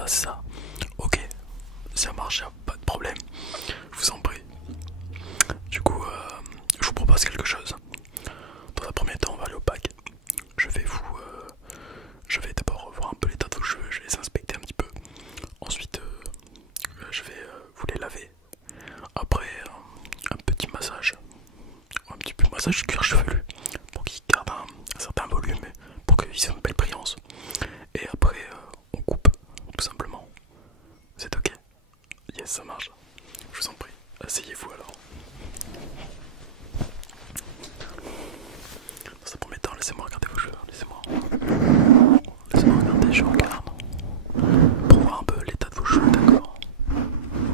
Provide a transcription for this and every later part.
fasse ça. Ok, ça marche, pas de problème. Je vous en prie. Du coup, je vous propose quelque chose. Dans un premier temps, on va aller au bac. Je vais d'abord voir un peu l'état de vos cheveux, je vais les inspecter un petit peu. Ensuite, je vais vous les laver. Après, un petit massage, un petit peu massage du cuir chevelu pour qu'il garde un certain volume, pour qu'il ait une belle brillance. Et après, on coupe, tout simplement. C'est ok? Yes, ça marche. Je vous en prie. Asseyez-vous alors. Dans un premier temps, laissez-moi regarder vos cheveux. Laissez-moi regarder, je regarde. Pour voir un peu l'état de vos cheveux, d'accord?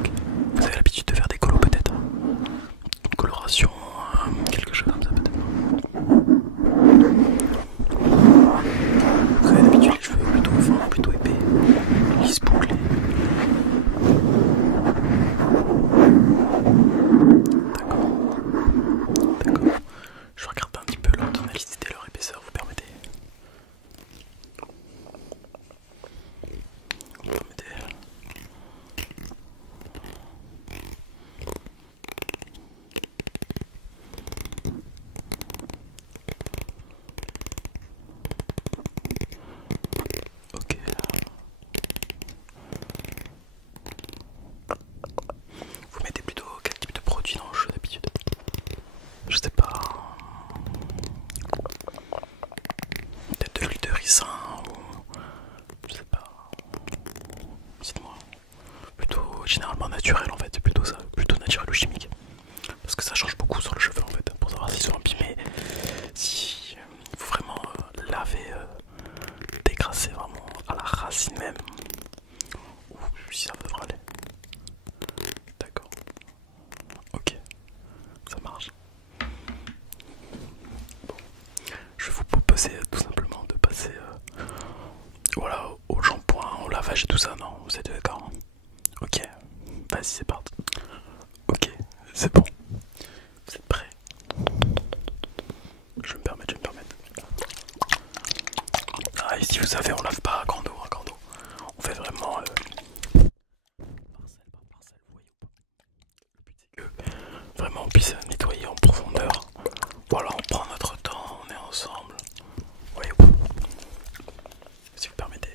Ok. Vous avez l'habitude de faire des colos peut-être? Une coloration, quelque chose comme ça peut-être? Vous avez d'habitude les cheveux plutôt fins, plutôt épais, lisses, bouclés. D'accord. D'accord. Je regarde un petit peu leur tonalité, leur épaisseur, vous permettez? Vous permettez? Ok. Vous mettez plutôt quel type de produit dans le cheveu d'habitude? Je sais pas. Peut-être de l'huile de ricin ou... Je sais pas. Dites-moi. Plutôt généralement naturel en fait, c'est plutôt ça. Plutôt naturel ou chimique. Parce que ça change beaucoup sur le cheveu en fait. Pour savoir s'ils sont abîmés. Si il faut vraiment laver, dégrasser vraiment à la racine même. Ou si ça devrait aller. D'accord. Ok. Ça marche. Bon. Je vais vous proposer tout simplement de passer voilà, au shampoing, au lavage et tout ça. Non, vous êtes d'accord? Ok. Vas-y, c'est parti. Ok, c'est bon. Vous êtes prêts? Je vais me permettre. Ah, ici vous savez, on lave pas à grande eau, On fait vraiment parcelle par parcelle, vous voyez ou pas? Le but c'est que vraiment on puisse nettoyer en profondeur. Voilà, on prend notre temps, on est ensemble. Vous voyez ou pas? Si vous permettez.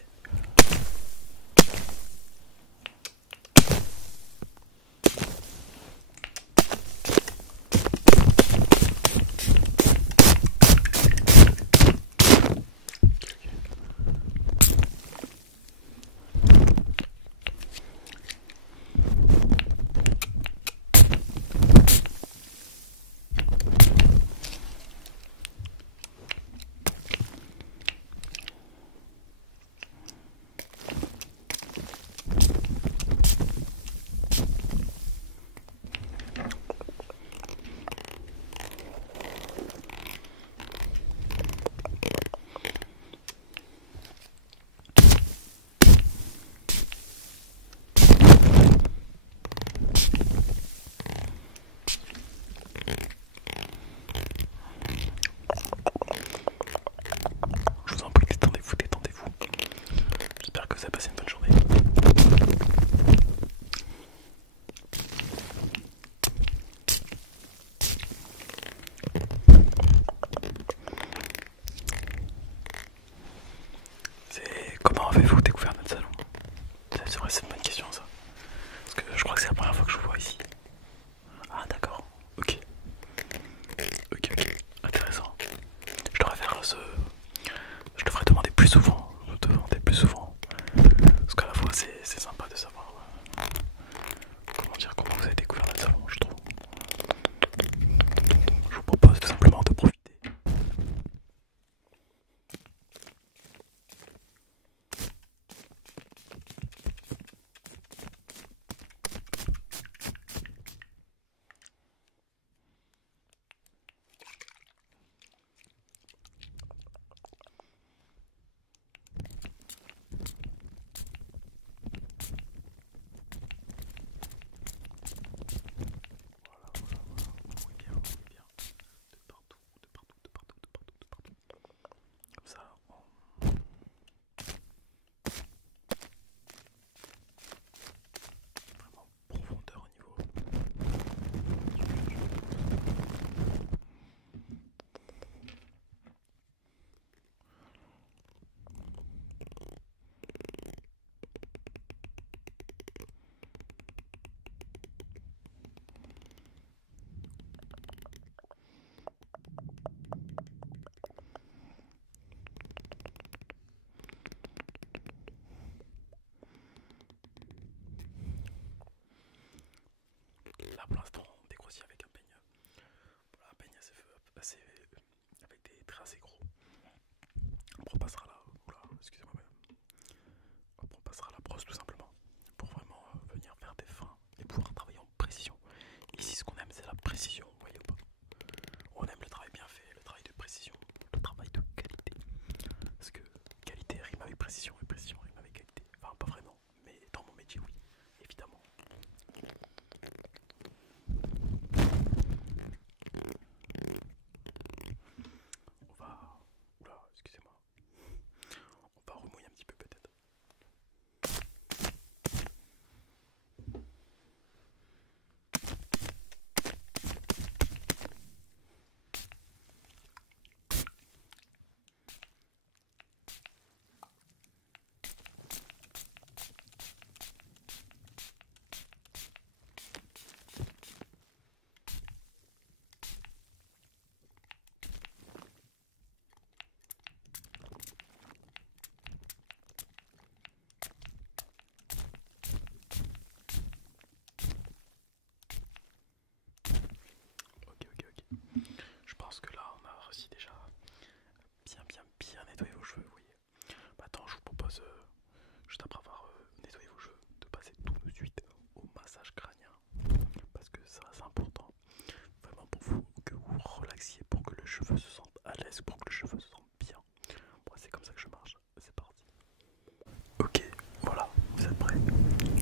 êtes prêts?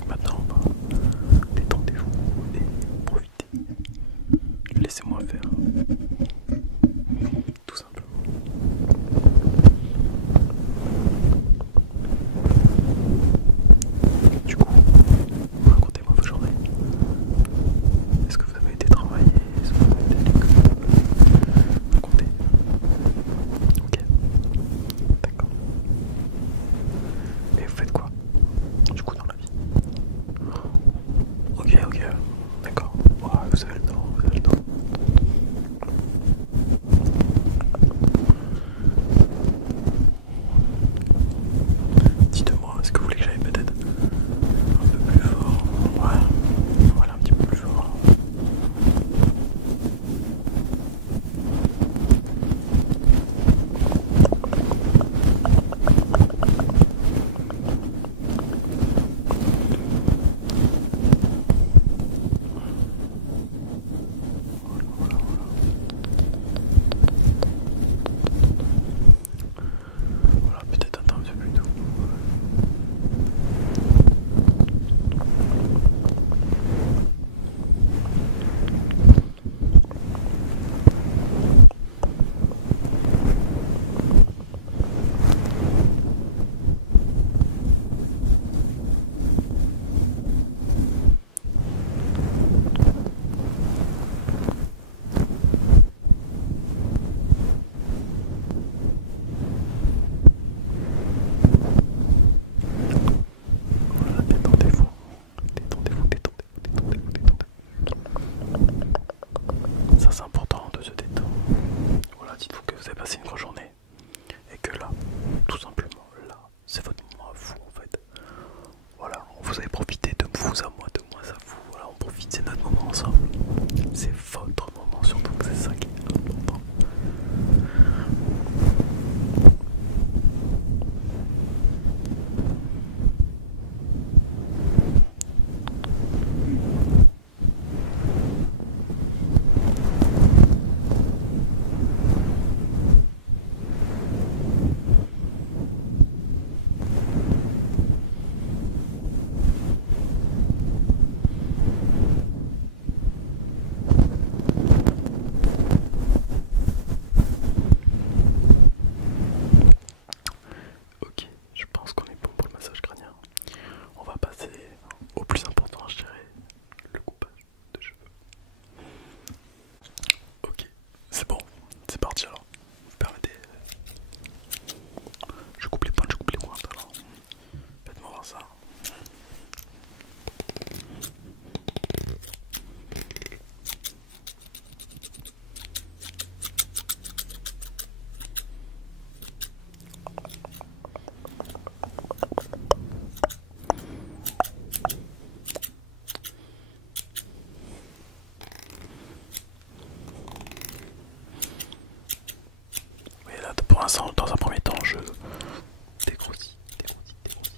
Maintenant, bah, détendez-vous et profitez. Laissez-moi faire. Tout simplement. Du coup, racontez-moi vos journées. Est-ce que vous avez été travailler? Est-ce que vous avez été à l'école? Racontez. Ok. D'accord. Et vous faites quoi, du coup, dans la vie? Ok, ok. D'accord. Ouais, vous avez le temps, vous avez le temps. Dites-moi, est-ce que vous voulez que j'aille peut-être un peu plus fort? Ouais, voilà, un petit peu plus fort. Voilà, peut-être un petit peu plus doux. Voilà, détendez-vous. Détendez-vous, détendez-vous, détendez-vous, détendez-vous. Ça, c'est important de se détendre. Voilà, dites-vous que vous avez passé une grosse journée et que là, tout simplement, là, c'est votre moment à vous en fait. Voilà, vous avez profité de vous à moi, de moi à vous. Voilà, on profite, c'est notre moment ensemble. C'est votre moment, surtout que c'est ça qui est important. Ok, je pense qu'on est bon pour le massage crânien. On va passer au plus important, je dirais, le coupage de cheveux. Ok, c'est bon, c'est parti alors. Vous permettez? Je coupe les pointes, je coupe les pointes alors. Faites-moi voir ça. Oui, là, pour l'instant, dans un premier temps, je dégrossis, dégrossis, dégrossis.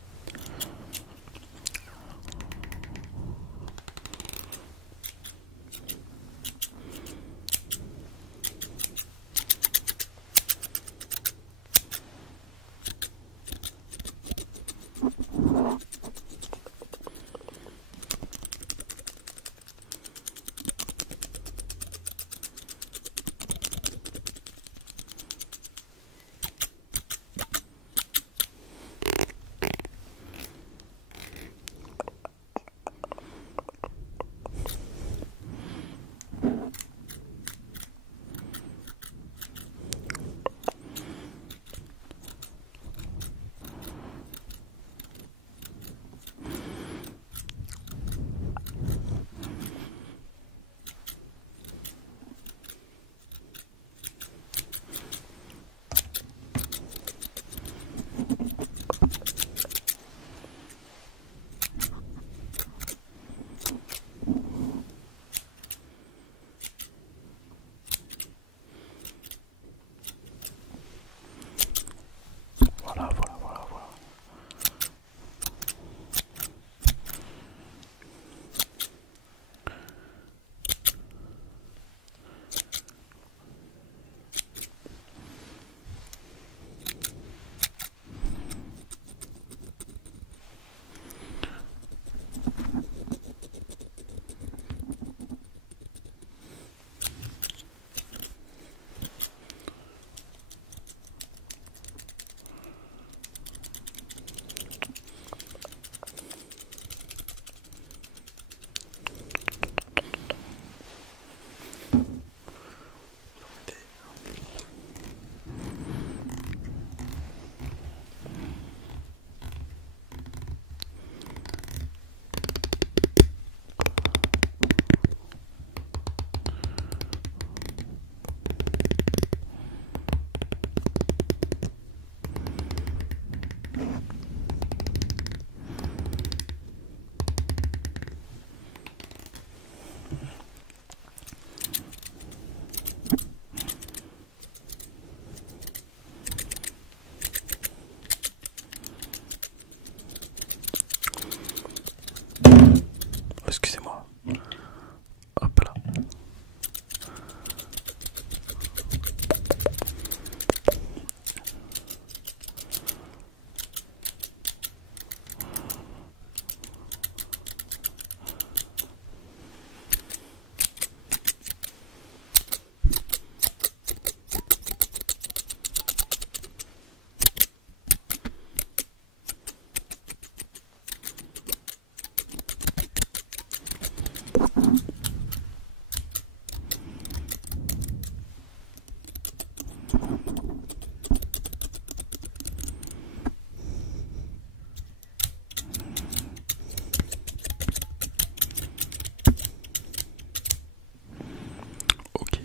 Ok,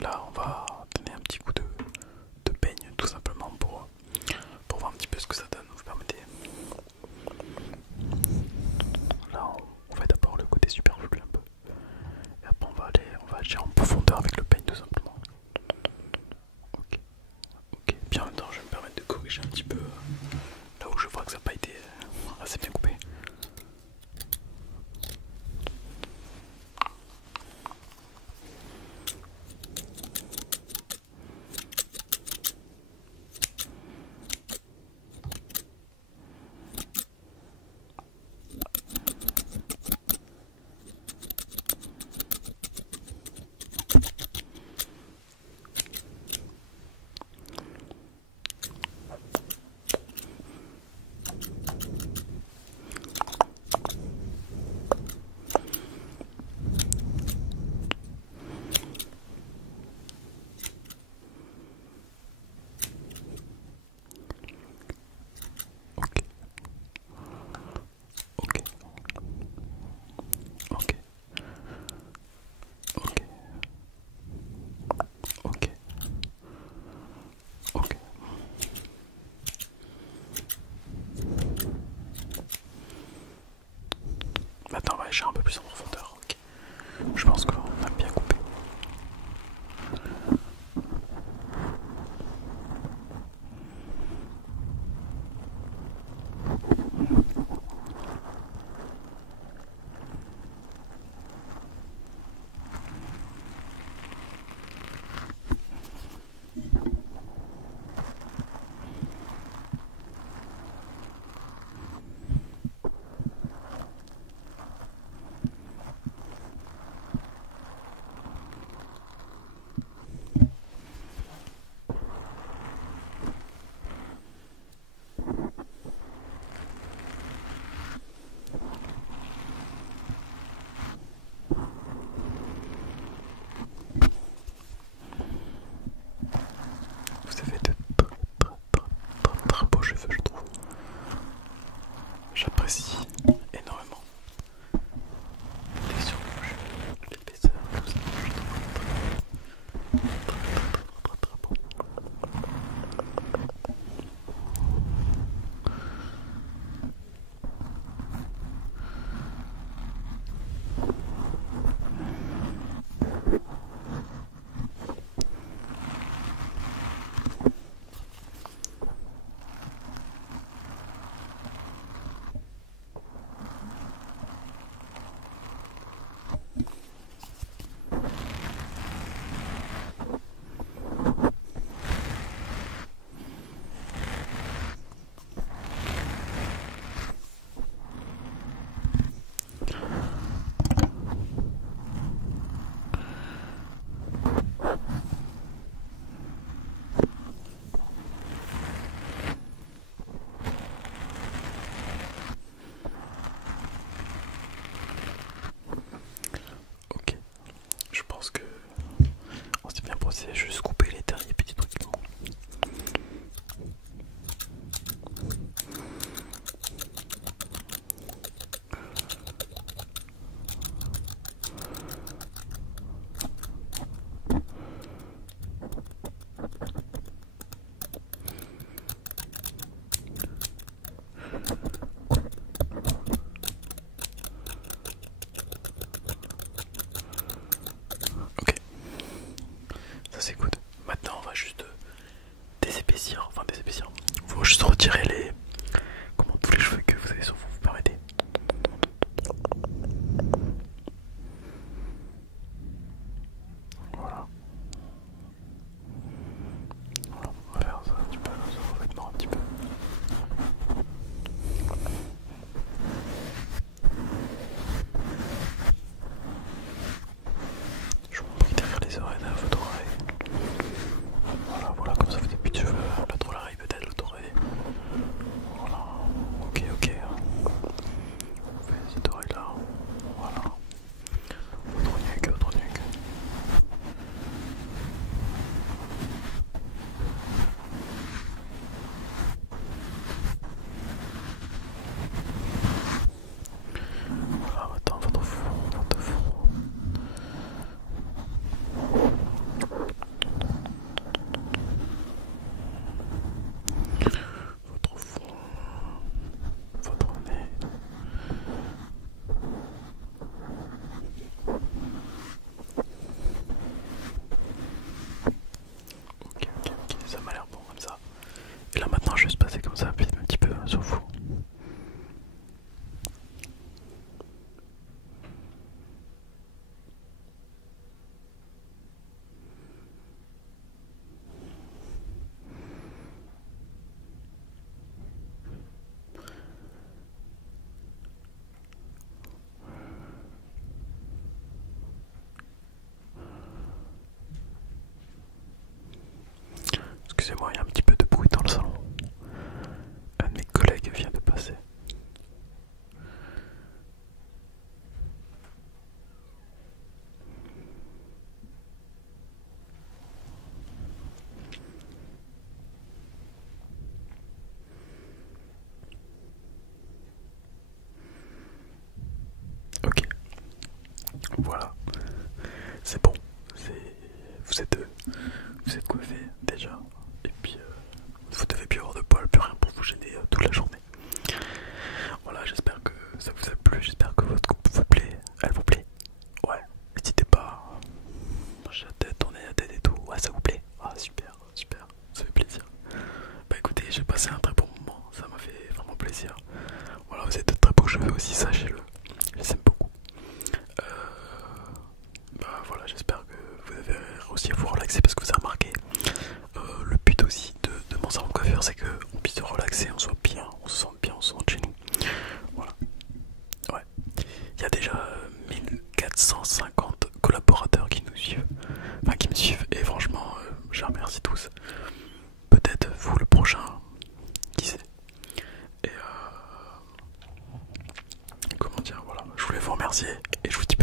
là on va donner un petit coup de peigne tout simplement pour voir un petit peu ce que ça donne, vous permettez. Là on fait d'abord le côté superflu un peu. Et après on va agir en profondeur avec le peigne tout simplement. Ok, ok. Puis en même temps je vais me permettre de corriger un petit peu là où je vois que ça n'a pas été assez bien coupé. Ok, ok, ok, ok, ok, ok. Maintenant on va agir un peu plus en profondeur. Ok. Je pense qu'on a bien coupé. Vous avez de très beaux cheveux, je trouve. J'apprécie énormément les surcouches, l'épaisseur, tout ça. Je trouve très beau. Excusez-moi, il y a un petit peu de bruit dans le salon. Un de mes collègues vient de passer. Ok, voilà, c'est bon, vous êtes coiffé déjà, et puis vous devez plus avoir de poils, plus rien pour vous gêner toute la journée. Voilà, j'espère que ça vous a plu, j'espère que votre coupe vous plaît, elle vous plaît. Ouais, n'hésitez pas, j'ai la tête, tourner la tête et tout, ouais ça vous plaît. Ah super, super, ça fait plaisir. Bah écoutez, j'ai passé un très bon moment, ça m'a fait vraiment plaisir. Voilà, vous êtes de très beaux cheveux aussi, sachez-le, je les aime beaucoup. Bah voilà, j'espère que vous avez réussi à vous relaxer parce que vous avez remarqué. Le but aussi de mon salon de coiffure, c'est qu'on puisse se relaxer, on soit bien, on se sente bien, on se sente chez nous. Voilà. Ouais. Il y a déjà 1450 collaborateurs qui nous suivent, enfin qui me suivent, et franchement, je les remercie tous. Peut-être vous le prochain, qui sait. Et comment dire, voilà, je voulais vous remercier et je vous dis